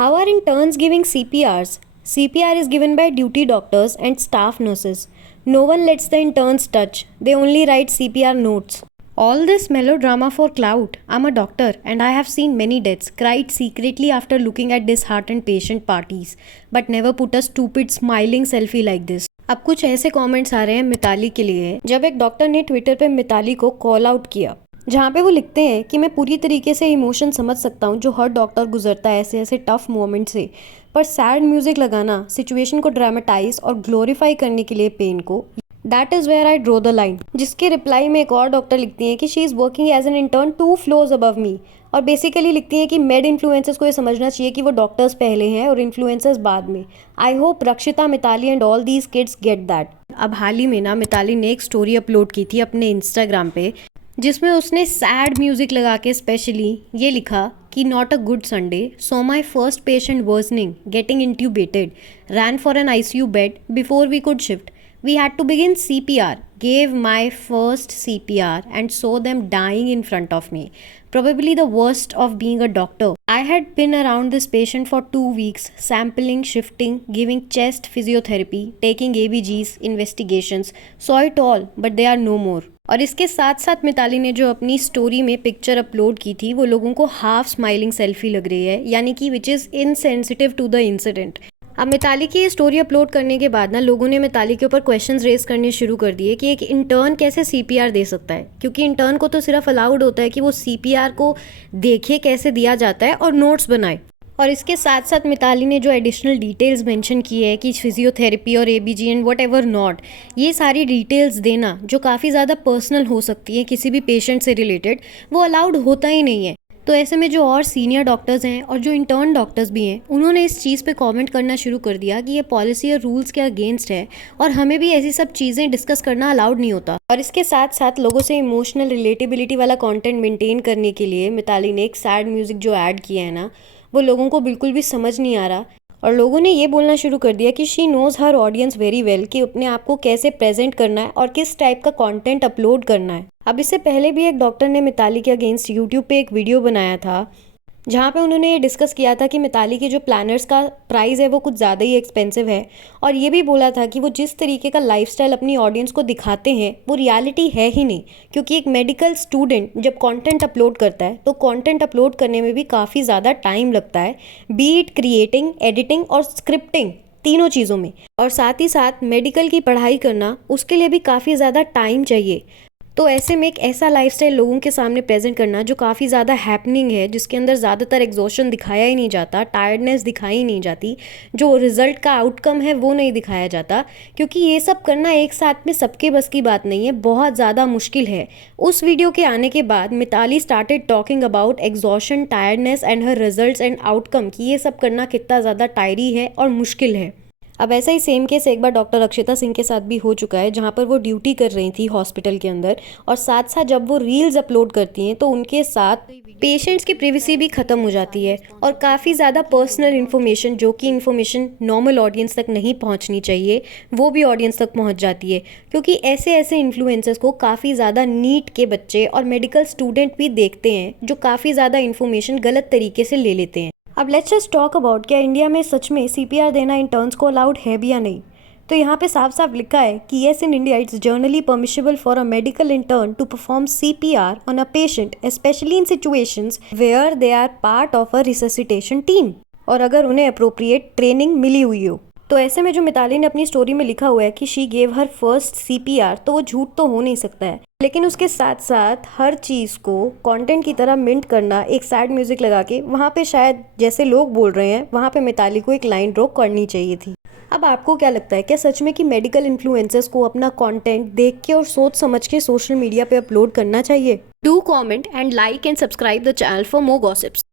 How are interns giving CPRs? CPR is given by duty doctors and staff nurses. No one lets the interns touch. They only write CPR notes. All this melodrama for clout. I'm a doctor and I have seen many deaths, cried secretly after looking at disheartened patient parties, but never put a stupid smiling selfie like this. अब कुछ ऐसे comments आ रहे हैं मिताली के लिए जब एक doctor ने ट्विटर पे मिताली को कॉल आउट किया, जहाँ पे वो लिखते हैं कि मैं पूरी तरीके से इमोशन समझ सकता हूँ जो हर डॉक्टर गुजरता है ऐसे ऐसे टफ मोमेंट से, पर सैड म्यूजिक लगाना सिचुएशन को ड्रामेटाइज और ग्लोरीफाई करने के लिए पेन को, that is where I draw the line. जिसके रिप्लाई में एक और डॉक्टर लिखती हैं कि she is working as an intern 2 floors above me, और बेसिकली लिखती हैं कि मेड इन्फ्लुएंसर्स को ये समझना चाहिए कि वो डॉक्टर्स पहले हैं और इन्फ्लुएंसर्स बाद में। I hope Rakshita, Mitali and all these kids get that. अब हाल ही में ना मिताली ने एक स्टोरी अपलोड की थी अपने इंस्टाग्राम पे, जिसमें उसने सैड म्यूजिक लगा के स्पेशली ये लिखा कि not a good Sunday, so my first patient worsening, getting intubated, ran for an ICU bed before we could shift, we had to begin CPR, gave my first CPR and saw them dying in front of me. Probably the worst of being a doctor. I had been around this patient for 2 weeks, sampling, shifting, giving chest physiotherapy, taking ABGs, investigations, saw it all, but they are no more. और इसके साथ साथ मिताली ने जो अपनी story में picture upload की थी वो लोगों को हाफ स्माइलिंग सेल्फी लग रही है, यानी कि which is insensitive to the incident. अब मिताली की ये स्टोरी अपलोड करने के बाद ना लोगों ने मिताली के ऊपर क्वेश्चंस रेज करने शुरू कर दिए कि एक इंटर्न कैसे CPR दे सकता है, क्योंकि इंटर्न को तो सिर्फ अलाउड होता है कि वो CPR को देखे कैसे दिया जाता है और नोट्स बनाए। और इसके साथ साथ मिताली ने जो एडिशनल डिटेल्स मेंशन की है कि फिजियोथेरेपी और ABG and what ever not, ये सारी डिटेल्स देना जो काफ़ी ज़्यादा पर्सनल हो सकती है किसी भी पेशेंट से रिलेटेड, वो अलाउड होता ही नहीं है। तो ऐसे में जो और सीनियर डॉक्टर्स हैं और जो इंटर्न डॉक्टर्स भी हैं, उन्होंने इस चीज़ पे कमेंट करना शुरू कर दिया कि ये पॉलिसी और रूल्स के अगेंस्ट है और हमें भी ऐसी सब चीज़ें डिस्कस करना अलाउड नहीं होता। और इसके साथ साथ लोगों से इमोशनल रिलेटेबिलिटी वाला कंटेंट मेंटेन करने के लिए मिताली ने एक सैड म्यूज़िक जो ऐड किया है ना, वो लोगों को बिल्कुल भी समझ नहीं आ रहा। और लोगों ने ये बोलना शुरू कर दिया कि she knows her audience very well कि अपने आप को कैसे प्रेजेंट करना है और किस टाइप का कंटेंट अपलोड करना है। अब इससे पहले भी एक डॉक्टर ने मिताली के अगेंस्ट यूट्यूब पे एक वीडियो बनाया था, जहाँ पे उन्होंने ये डिस्कस किया था कि मिताली के जो प्लानर्स का प्राइस है वो कुछ ज़्यादा ही एक्सपेंसिव है, और ये भी बोला था कि वो जिस तरीके का लाइफस्टाइल अपनी ऑडियंस को दिखाते हैं वो रियलिटी है ही नहीं, क्योंकि एक मेडिकल स्टूडेंट जब कंटेंट अपलोड करता है तो कंटेंट अपलोड करने में भी काफ़ी ज़्यादा टाइम लगता है, बी इट क्रिएटिंग, एडिटिंग और स्क्रिप्टिंग, तीनों चीज़ों में। और साथ ही साथ मेडिकल की पढ़ाई करना, उसके लिए भी काफ़ी ज़्यादा टाइम चाहिए। तो ऐसे में एक ऐसा लाइफस्टाइल लोगों के सामने प्रेजेंट करना जो काफ़ी ज़्यादा हैपनिंग है, जिसके अंदर ज़्यादातर एग्जॉशन दिखाया ही नहीं जाता, टायर्डनेस दिखाई नहीं जाती, जो रिजल्ट का आउटकम है वो नहीं दिखाया जाता, क्योंकि ये सब करना एक साथ में सबके बस की बात नहीं है, बहुत ज़्यादा मुश्किल है। उस वीडियो के आने के बाद Mitali started talking about exhaustion, tiredness and her results and outcome, कि ये सब करना कितना ज़्यादा टायरी है और मुश्किल है। अब ऐसा ही सेम केस एक बार डॉक्टर रक्षिता सिंह के साथ भी हो चुका है, जहाँ पर वो ड्यूटी कर रही थी हॉस्पिटल के अंदर, और साथ साथ जब वो रील्स अपलोड करती हैं तो उनके साथ पेशेंट्स की प्रिवेसी भी ख़त्म हो जाती है और काफ़ी ज़्यादा पर्सनल इन्फॉर्मेशन, जो कि इन्फॉर्मेशन नॉर्मल ऑडियंस तक नहीं पहुँचनी चाहिए, वो भी ऑडियंस तक पहुँच जाती है, क्योंकि ऐसे ऐसे इन्फ्लुएंसर्स को काफ़ी ज़्यादा नीट के बच्चे और मेडिकल स्टूडेंट भी देखते हैं, जो काफ़ी ज़्यादा इन्फॉर्मेशन गलत तरीके से ले लेते हैं। अब लेट्स जस्ट टॉक अबाउट क्या इंडिया में सच में CPR देना इंटर्न्स को अलाउड है भी या नहीं। तो यहाँ पे साफ साफ लिखा है कि yes, in India it's generally permissible for a medical intern to perform CPR on a patient, specially in situations where they are part of a resuscitation team, और अगर उन्हें अप्रोप्रिएट ट्रेनिंग मिली हुई हो। तो ऐसे में जो मिताली ने अपनी स्टोरी में लिखा हुआ है कि she gave her first CPR, तो वो झूठ तो हो नहीं सकता है, लेकिन उसके साथ साथ हर चीज़ को कंटेंट की तरह मिंट करना, एक सैड म्यूजिक लगा के वहाँ पे शायद जैसे लोग बोल रहे हैं वहाँ पे मिताली को एक लाइन ड्रॉ करनी चाहिए थी। अब आपको क्या लगता है, क्या सच में कि मेडिकल इन्फ्लुएंसर्स को अपना कंटेंट देख के और सोच समझ के सोशल मीडिया पे अपलोड करना चाहिए? Do comment and like and subscribe the channel for more gossips.